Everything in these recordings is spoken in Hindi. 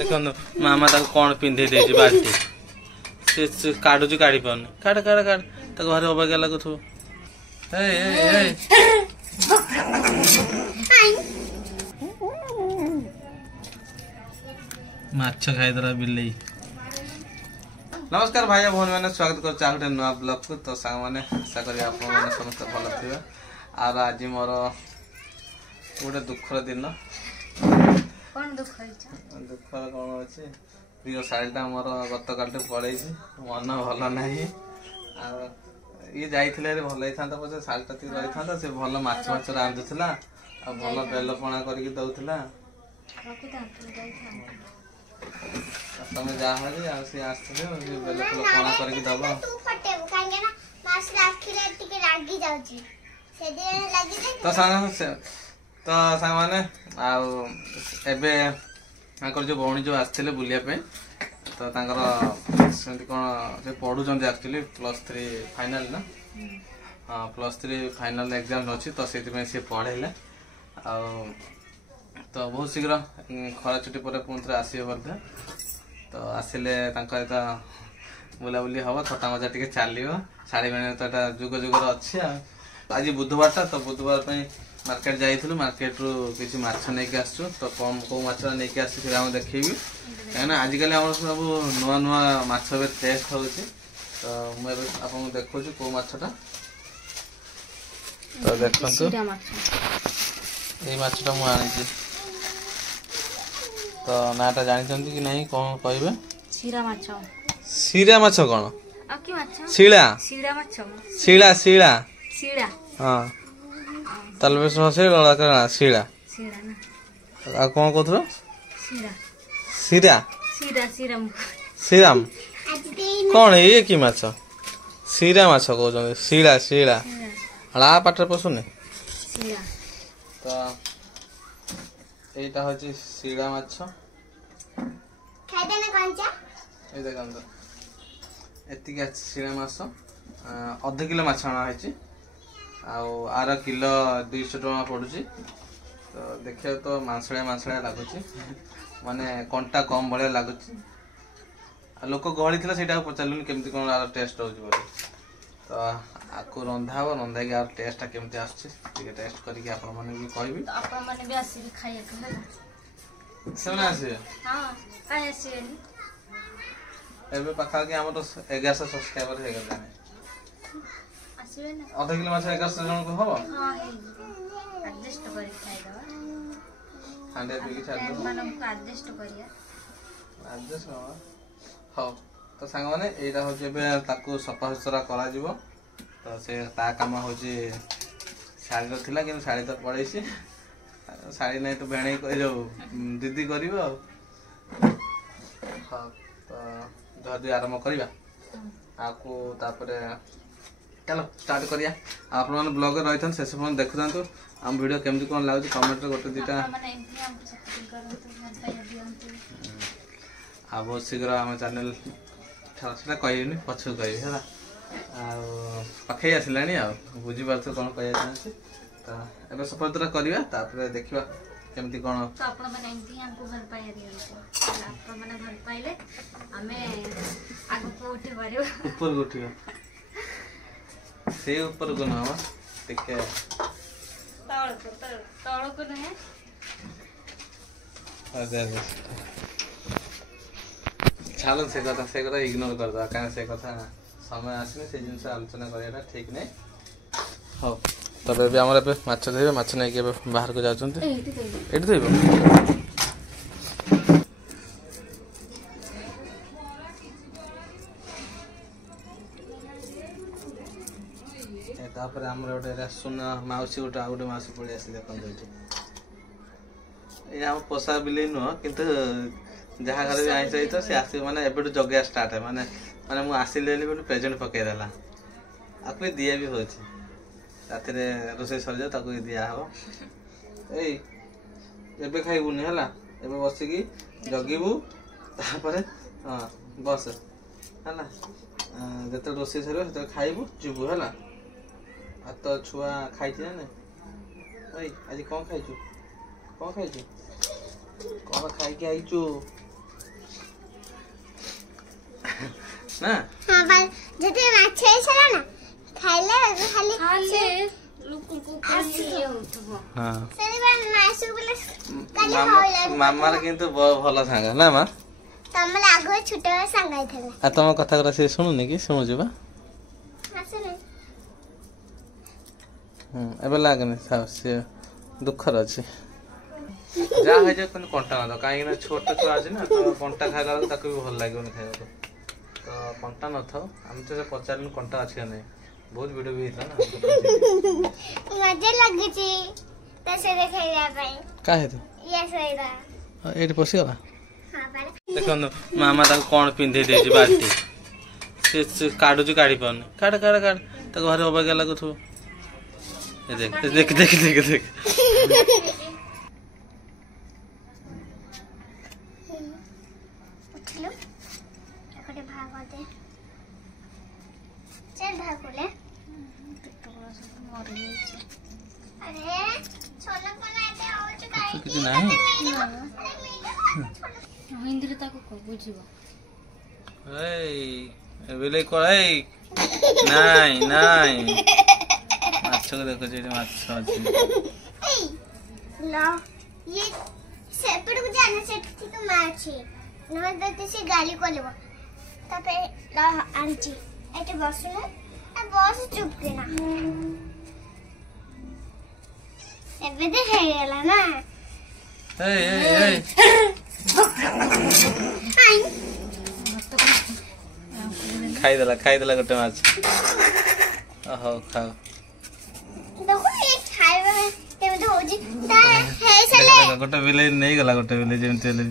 देखो मामा कौन पिंधे दे बाल्टी से काढ़ुची काढ़ी पाऊनी काढ़ काढ़ काढ़ भारी अबाग्या लगुथु माछ खाईदेला बिल्ली। नमस्कार भाई भौणी मैंने स्वागत कर नुआ ब्लॉग को। तो सांग मैंने आशा करी आप समस्त भल थे। और आज मोर गोटे दुखर दिन दुखर कौन अच्छे प्रिय शाढ़ीटा मोर गत काल पड़े मन भल ना ये जाइए भल होता पचे शाढ़ीटा टी रही था से भल माछ माछ रांधुला आ भल बेल पणा करके दौला तमें जाहरी सी आसते बेल फल पणा करके दब तो सांग मैंने आकर जो भौणी जो आसते बुलायापी तो सेमती कौन से पढ़ुं एक्चुअली +3 फाइनाल ना हाँ +3 फाइनाल एग्जाम अच्छी तो से पढ़ेले आ तो बहुत शीघ्र खरा छुट्टी पर पुणी थे आसवे बोधे तो आसिले बुलाबुली हम थटा मजा टे चलो शाढ़ी मैंने तो यहाँ जुग जुगर अच्छी आज बुधवार टा तो बुधवार मार्केट जाइलु मार्केट रू किसी माछ नहीं आसु तो कम कौ माछ नहीं आसी देखेबी कहीं आजिकल आम सब नुआ नुआ माछ टेस्ट हो तो मुझे आपको देखो कौ माछटा तो देखु ये माछटा मुझे तो नाटा जानी कि नहीं कौन कहे शिरा माछ कौन शिला शिला शिला हाँ तलबेश शिला आ कौन कौन शिरा श्रीराम कौन ये कि माछ शिरा माछ कहते शिला शिला ला पाटे पशुनी तो এইটা হচ্ছে শিরা মাছ খাইতে না কঞ্চা এই দেখুন তো এতিকি আছে শিরা মাছ অর্ধ কিলো মাছ আনা হয়েছে आर किलो 200 टका पड़ुची तो देखिए तो मांसड़िया लगुच माने कंटा कम भाया लगुच लोक गहली थी से पचारूनी केमती कौन आर टेस्ट हो तो आपको रंधा हम रंधा की आर टेस्ट केमती आसुची टेस्ट करके आपण माने भी कहबी तो आपण माने भी आसी खाइए सेना आसी हां काहे आसी एबे पक्का के हमर 1100 सब्सक्राइबर हे गले आधा किलो माछ 1100 जन को हबो हां एडजस्ट करी खाइ दबा हांडे पीकी छाड़ दो माने को एडजस्ट करिया एडजस्ट हो तो सांग माने एटा हो जेबे ताको सफा सुतरा करा जिवो तो से ता काम हो जे शाड़ी थिला कि शाड़ी तो पड़ैसी शाड़ी नहीं तो भेणे कहि जो दीदी करिवो हां तो जदी आरंभ करिवा आको तापरे चलो स्टार्ट करिया आप ब्लॉग रही थे शेष पर्यटन देखु था आम वीडियो केमती कौन लगुच कमेंट गोटे दुटा आ बहुत शीघ्र आम चैनल से कहनी पछू कह पाखे आसला बुझीपार कौन कह तो सफलता करवा देखा केमती कौन ऊपर उठा से ऊपर को ना टिके तळ को नहीं अरे छालन से कथा इग्नोर कर दो कारण से कथा समय आसने से जिनसे आलोचना करियाटा ठीक नहीं हो तबे भी हमर पे माछ देबे माछ नहीं के बाहर को जाचंते एठी देबो तापर हमर गोटे सुना माउसी गोटे आ गोटे माउसी पड़े आसी देखन ये हम पोसा बिले नुह किंतु जहाँ घर भी आइस तो सी आस माने एबेटू जगया स्टार्ट है माने माने मु आसिले बेटू प्रेजेंट पकई देला आपको दिया भी होछि राति रे रोसे सर जा ताको दिया हो ए एबे खाइबुनी हला एबे बसिकी जगीबू तापरे हां बस हला जते रोसे सर तो खाइबू जिबू हला आ तो छुआ खाई ना ओई आज कौन खाइछु कौन खाई के आईचु ना हां पर जते माछ छला ना खाइले खाली हां सरी बार माछ बोले काली खाइले मामार किंतु भलो सांग ना मा तमले आगो छुटे सांगाई थले आ तम कथा करा से सुनुनी कि सुनु जबा आसने एबे लागने से दुखर अछि जा है जे कन कंटा न काई ना छोट छुआ अछि ना तो कंटा खाइला ताको भी भल लागो न खाइबो तो कंटा न थाओ हम तो पचारन कंटा अछि नै बहुत वीडियो भी था ना मजा लागे छी तसे देखाइया भाई का है तो ये सहीदा एटी पसी गला हां पर देखो मामा ताको कोन पिंधे दे छी बाल्टी से काडू छु काडी पाउन काड ताको घरे होबा गेला को थु देख उठलो एकटे भाग दे चल भागले अरे सोना बनाते हो चुकाई किछ नाही हिंदी ताको को बुझिबो बेले को नाई माछ को देखो जे माछ अछि ला ये सेपड़ को जाने से ठीक माछी न देते से गाली को लेबो तबे ला आंटी एटे बसनु आ बस चुप के ना एबे दे हे गेला ना ए खाई देला गोटे माछ ओहो खाओ देखो ये खाइबे एबे होजी ता हे सले गोटे बिले नहीं गला गोटे बिले जेमते ले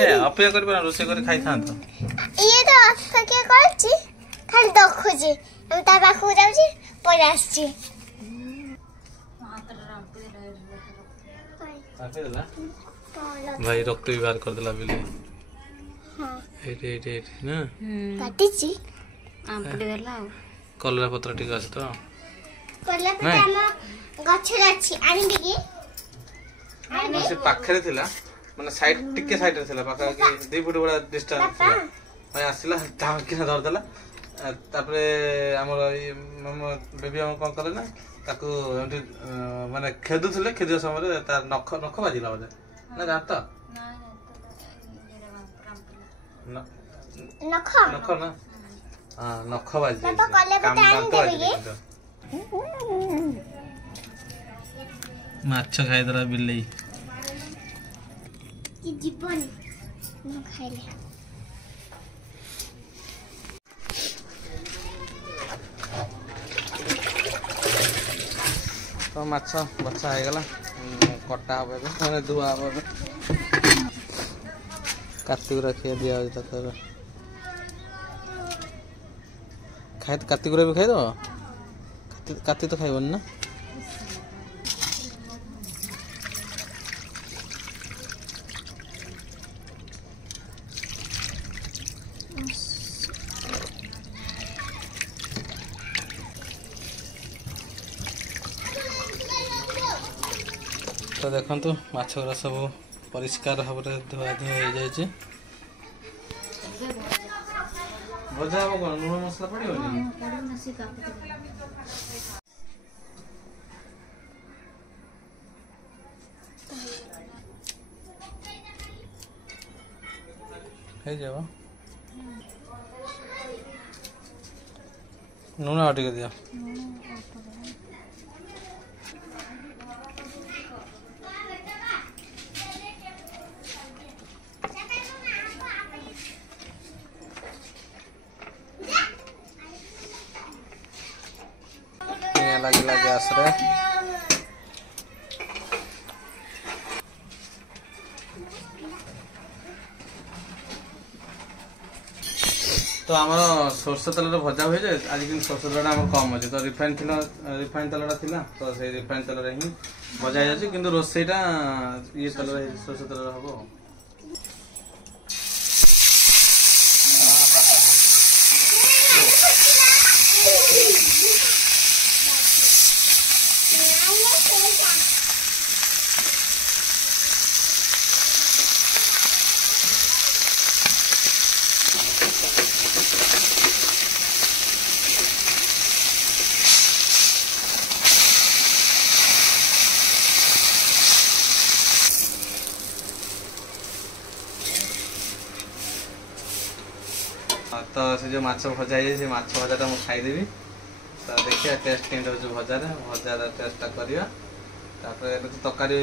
ए अपेक्षा करबा रोसे करे खाई थांत ये तो के करछि खाली देखुजी हम ता पाखु जाउछी पय आछी भाई रक्त भी बाहर कर देला बिले हां एट ना काटिची आंपड़ी देला कलरा पत्र ठीक আছে তো कलरा पत्र हम गछ अछि आनि दिगी आनि से पाखरे थिला माने साइड टिके साइड रे थिला पाखा के 2 फुट बड़ा डिस्टेंस थिला भाई आसिला ता किना धर देला तापरे हमर बेबी हम कोन करे ना ताको एमति माने खेदु थिले खेदियो समय रे तार नख बाजिला बजे ना जानत ना नख ना हां नख बाजी तो कले पत्र आनि देबी माछ खाइ दरा बिल्ली कि जीवन न खाइले तो माछ बच्चा है गला कटा হবে মানে ধোয়া হবে কার্তিক রাখিয়ে দিয়া হয় তক খাই কার্তিক রে খাই দাও কার্তিক তো খাইবন না तो देखो माछ गुरा सब परिष्कार भाव धुआ धुआ हो जाए भजा हम कौन लुण मसला पड़ो लुण आटिक दिया लगे गैस रे तो आम सोर्ष तेल भजा हुए आज कि सोर्ष तेल कम अच्छे तो रिफाइन तेल तो से रिफाइन तेल ही भजा हो कि रोसईटा ये तेल सोर्ष तेल हम तो से जो माछ भजा है से माछ भजाटा मुझे खाईदेवी तो देखिए टेस्ट केमती हो भजार भजार टेस्टा करवा तो तरकारी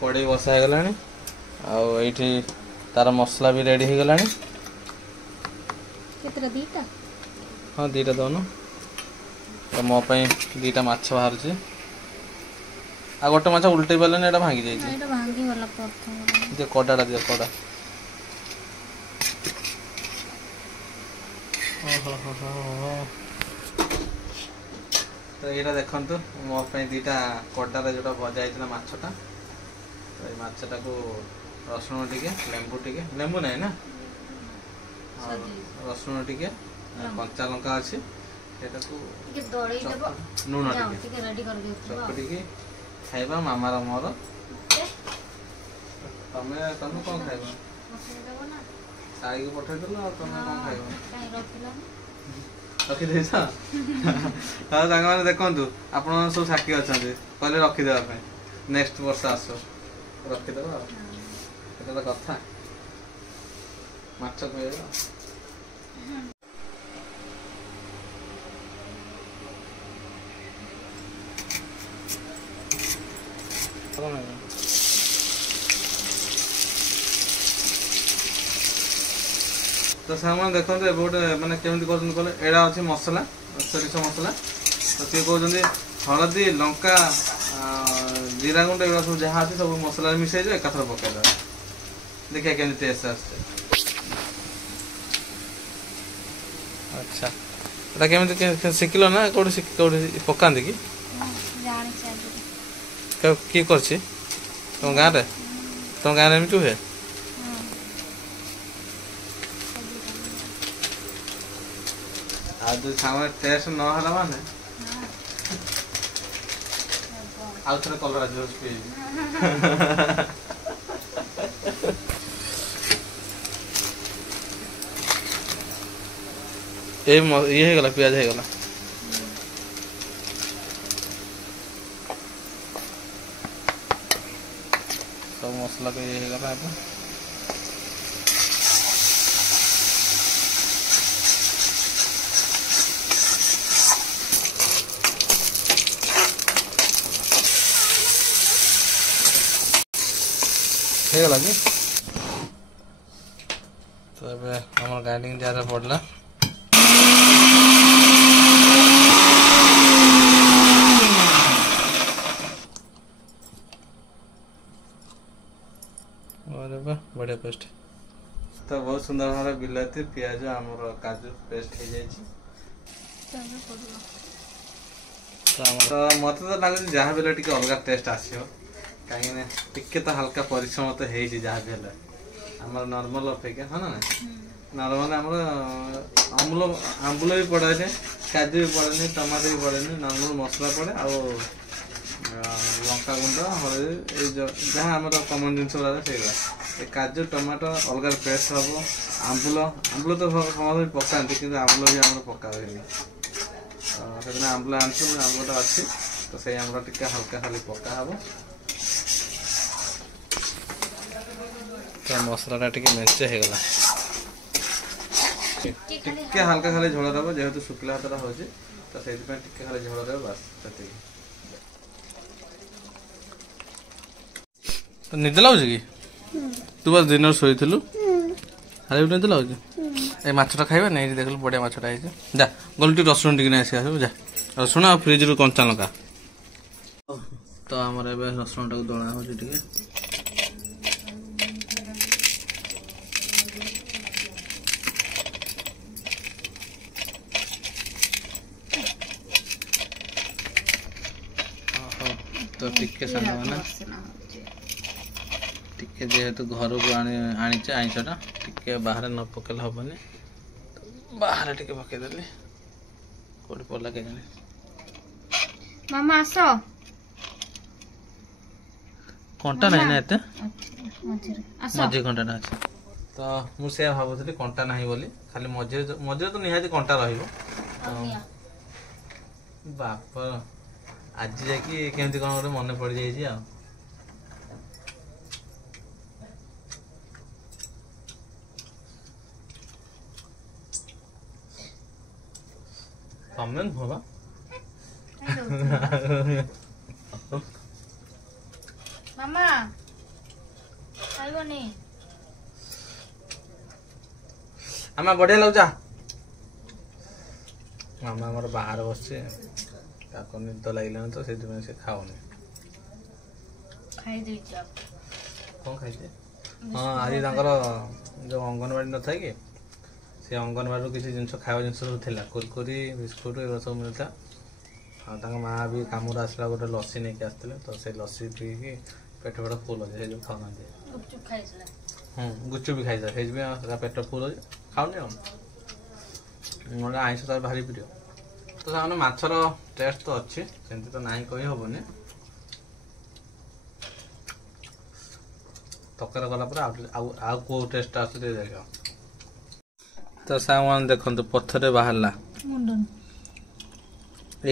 कड़े बसा गला आठी तार मसला भी रेडी हो गला हाँ दीटा दौन तो मो दीटा माछ बाहर आ गोटे माछ उल्टे पारे एटा भांगी जाइए कड़ाटा दियो कड़ा तो यहाँ देखु मोपाई दीटा कड़ार जो भजा होता मछटा तो ये मछटा को रसुण टे लेंबू टे लेंबू ना ना रसुण टे कंचा लंका अच्छी लुण चकटिकी खाइबा मामार मोर तमें तमें कौन खाइबा साड़ी को पठेदेल तुम कौन खाइब रखीदे देखु आप सब साक्षी अच्छा कहले रखीदे नेक्स्ट वर्ष आस रखीदे कथा माछ कह तो सामान देखते गोटे मैंने केमी कहते एड़ा अच्छे मसला सोरिष मसला तो सी कहते हलदी लंका जीरा गुंड एगुड़ा सब जहाँ अच्छे सब मसला मिसई एकाथर पकईदे देखिए केमी टेस्ट अच्छा एटा केमी शिखिल ना कौटी पकाती कि किए कर तुम गाँव तुम गाँव एमती हुए आज सामने टेस्ट न है माने आउ थे कलर जूस पी ये गला पियाज है गला सब मसला को ये गला ହେଇଗଲା କି ତ ଏବେ ଆମର ଗ୍ରାଇଣ୍ଡିଂ ଜାରରେ ପଡ଼ିଲା अरे वाह बढ़िया पेस्ट तो बहुत सुंदर भाव बिलाती पियाज आमर काजू पेस्ट हो जाए तो मत तो लगुच जहाँ भी टे अलग टेस्ट आसो कहीं टिके तो हल्का परिश्रम तो है जहाँ भी है नॉर्मल अपेक्षा हाँ ना नॉर्मल आमूल आंबुल भी पड़े काजू भी पड़े टमाटो भी पड़े नॉर्मल मसला पड़े आ लंका गुंड हल्दी जहाँ आम कमन जिन से काजू टमाटो अलग पेस्ट हम आंबुल आंबुल तो समझ पकाती कि आंबुल भी आम पका हुए से आंबुल आंसू आंबुलटा अच्छी तो से आंबुल टिके हल्का खाली पका हम तो मसलाटा टे मेचे होगला टिके हल्का खाली झोल देव जेहेतु शुक्ला हाथ हो तो से खाली झोल देव बस से तो निद लगुच कि तू बस दिन शोलु खाली निद लगुच ए माछटा खाइबा नहीं देख बढ़िया माछटा है जा गलु टी रसुण टी आस जा रसुण आ फ्रिज रू कंचा लंका तो आमर ए रसुण टाक दला हो तो टिके साना टिके जेहेतु घर को आनी आईंषटा टिके बाहर न पकेल हेनी बाहर टिके पकईदेली कौट पड़ा के जाने मामा आस कंटा ना एत मझे कंटा अच्छे तो मुझे भावुली कंटा ना बोली खाली मझे मझे तो निहाती कंटा बाप आज जाकि केमती कौन गोटे मन पड़ जाइए आ ତମେ ନୁହଁ ବା ମାମା ଖାଇବନି ଆମେ ବଢିଆ ଲାଗୁଚା ମାମା ଆମର ବାହାରେ ବସିଛି ତାକୁ ନିଦ ଲାଗିଲାନି ତ ସେଥିପାଇଁ ସେ ଖାଉନି ଖାଇଦେଇଛ କଣ ଖାଇছে ହଁ ଆଜି ତାଙ୍କର ଯୋଉ ଅଙ୍ଗନବାଡି ନଥାଏ କି ସେ ଅଙ୍ଗନବାଡିରୁ କିଛି ଜିନିଷ ଖାଇବା ଜିନିଷ ସବୁ ଥିଲା କୁରକୁରି ବିସ୍କୁଟ ଏଗୁଡ଼ା ସବୁ ମିଳିଥିଲା ଆଉ ତାଙ୍କ ମାଆ ବି କାମରୁ ଆସିଲା ଗୋଟେ ଲସି ନେଇକି ଆସିଥିଲେ ତ ସେ ଲସି ପିଇକି ପେଟ ଫୁଲ ଅଛି ସେ ଯୋଉ ଖାଉନାହାନ୍ତି ଗୁପଚୁପ ଖାଇଥିଲା ଗୁଚୁ ବି ଖାଇଥିଲା ସେଇଥିପାଇଁ ପେଟ ଫୁଲ ଅଛି ଖାଉନି ଆଉ ନହେଲେ ଆଇଁଷ ତାର ଭାରି ପ୍ରିୟ ତ ସେମାନେ ମାଛର ଟେଷ୍ଟ ତ ଅଛି ସେମିତି ତ ନାହିଁ କହି ହବନି ତରକାରୀ କଲା ପରେ ଆଉ କୋଉ ଟେଷ୍ଟ ଆସୁଛି ଦେଖିବ ତ ସାଙ୍ଗମାନେ ଦେଖନ୍ତୁ ପଥରରେ ବାହାରିଲା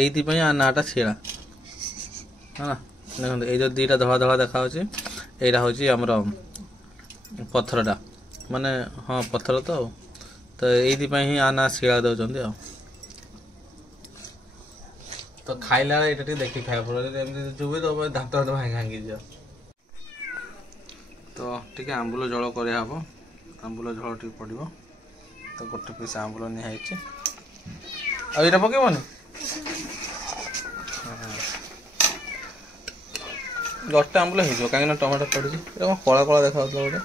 ଏଇଥିପାଇଁ ଆ ନାଁଟା ଶିଳା ହଁ ଦେଖନ୍ତୁ ଏଇ ଯୋଉ ଦିଟା ଧଳା ଧଳା ଦେଖାଯାଉଛି ଏଇଟା ହଉଛି ଆମର ପଥରଟା ମାନେ ହଁ ପଥର ତ ଏଇଥିପାଇଁ ହିଁ ଆ ନାଁ ଶିଳା ଦେଉଛନ୍ତି ଆଉ ତ ଖାଇଲା ବେଳେ ଏଇଟା ଟିକେ ଦେଖିକି ଖାଇବା ପଡ଼ିବ ଏମିତି ଚୁବି ଦେବ ଦାନ୍ତ ଭାଙ୍ଗିଯିବ ତ ଟିକେ ଆମ୍ବୁଲ ଝୋଳ କରାହେବ ଆମ୍ବୁଲ ଝୋଳ ଟିକେ ପଡ଼ିବ ତ ଗୋଟେ ପିସ୍ ଆମ୍ବୁଲ ନିଆହେଇଛି ଆଉ ଏଇଟା ପକେଇବନି ଗୋଟେ ଆମ୍ବୁଲ ହେଇଯିବ କାହିଁକିନା ଟମାଟୋ ପଡ଼ିଛି ଏଇଟା କ'ଣ କଳା କଳା ଦେଖାଯାଉଥିଲା ଗୋଟେ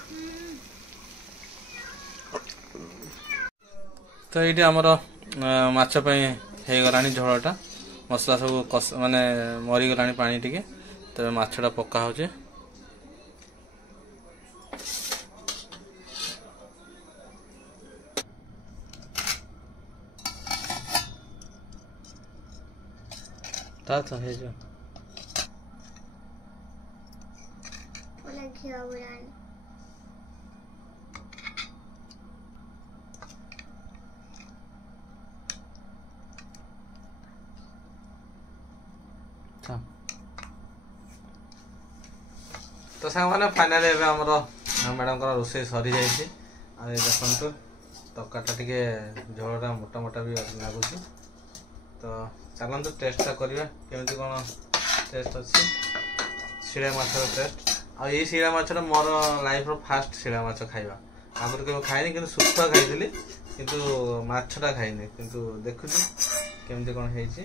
ତ ଏଇଠି ଆମର ମାଛ ପାଇଁ ହେଇଗଲାଣି ଝୋଳଟା ମସଲା ସବୁ ମାନେ ମରିଗଲାଣି ପାଣି ଟିକେ ତେବେ ମାଛଟା ପକା ହେଉଛି ତା ତ ହେଇଯିବ ଘିଅ ବୁଡ଼ାଣି ତ ସାଙ୍ଗମାନେ ଫାଇନାଲି ଏବେ ଆମର ମ୍ୟାଡ଼ାମଙ୍କର ରୋଷେଇ ସରିଯାଇଛି ଆଉ ଏ ଦେଖନ୍ତୁ ତରକାରୀଟା ଟିକେ ଝୋଳଟା ମୋଟା ମୋଟା ବି ଲାଗୁଛି ତ ଚାଲନ୍ତୁ ଟେଷ୍ଟଟା କରିବା କେମିତି କ'ଣ ଟେଷ୍ଟ ଅଛି ଶିଳା ମାଛର ଟେଷ୍ଟ ଆଉ ଏଇ ଶିଳା ମାଛଟା ମୋର ଲାଇଫ୍ର ଫାଷ୍ଟ ଶିଳା ମାଛ ଖାଇବା ଆଗରୁ କେବେ ଖାଇନି କିନ୍ତୁ ଶୁଖୁଆ ଖାଇଥିଲି କିନ୍ତୁ ମାଛଟା ଖାଇନି କିନ୍ତୁ ଦେଖୁଛି କେମିତି କ'ଣ ହେଇଛି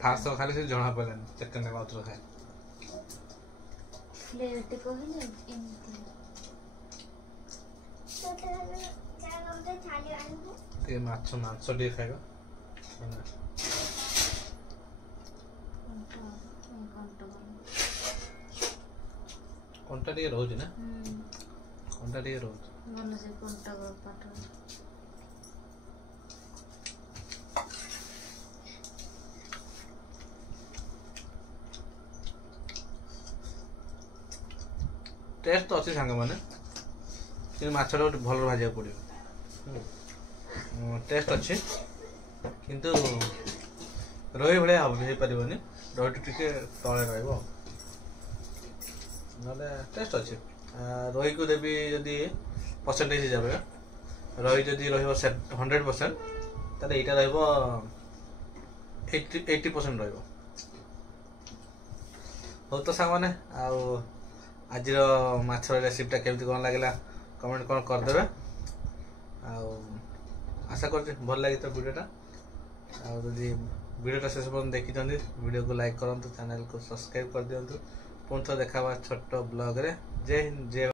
ଫାଷ୍ଟ ତ ଖାଲି ସେ ଜଣା ପଡ଼ିଲାନି ସେକେଣ୍ଡ ମାତ୍ର ଖାଏ ଟିକେ ମାଛ ମାଂସ ଟିକେ ଖାଇବା କଣ୍ଟା ଟିକେ ରହୁଛି ନା କଣ୍ଟା ଟିକେ ରହୁଛି ଟେଷ୍ଟ ତ ଅଛି ସାଙ୍ଗମାନେ କିନ୍ତୁ ମାଛଟା ଗୋଟେ ଭଲ ଭାଜିବାକୁ ପଡ଼ିବ ଟେଷ୍ଟ ଅଛି କିନ୍ତୁ ରୋହି ଭଳିଆ ହେଇପାରିବନି ରୋହିଠୁ ଟିକେ ତଳେ ରହିବ ନହେଲେ ଟେଷ୍ଟ ଅଛି ରୋହିକୁ ଦେବି ଯଦି ପରସେଣ୍ଟେଜ ହିସାବରେ ରୋହି ଯଦି ରହିବ 100% ତାହେଲେ ଏଇଟା ରହିବ 80% ରହିବ ହଉ ତ ସାଙ୍ଗମାନେ ଆଉ ଆଜିର ମାଛର ରେସିପିଟା କେମିତି କ'ଣ ଲାଗିଲା କମେଣ୍ଟ କ'ଣ କରିଦେବେ ଆଉ ଆଶା କରୁଛି ଭଲ ଲାଗିଥିବ ଭିଡ଼ିଓଟା ଆଉ ଯଦି ଭିଡ଼ିଓଟା ଶେଷ ପର୍ଯ୍ୟନ୍ତ ଦେଖିଛନ୍ତି ଭିଡ଼ିଓକୁ ଲାଇକ୍ କରନ୍ତୁ ଚ୍ୟାନେଲକୁ ସବସ୍କ୍ରାଇବ୍ କରିଦିଅନ୍ତୁ ପୁଣି ଥରେ ଦେଖା ହେବା ଛୋଟ ବ୍ଲଗ୍ରେ ଜୟ ହିନ୍ଦ ଜୟ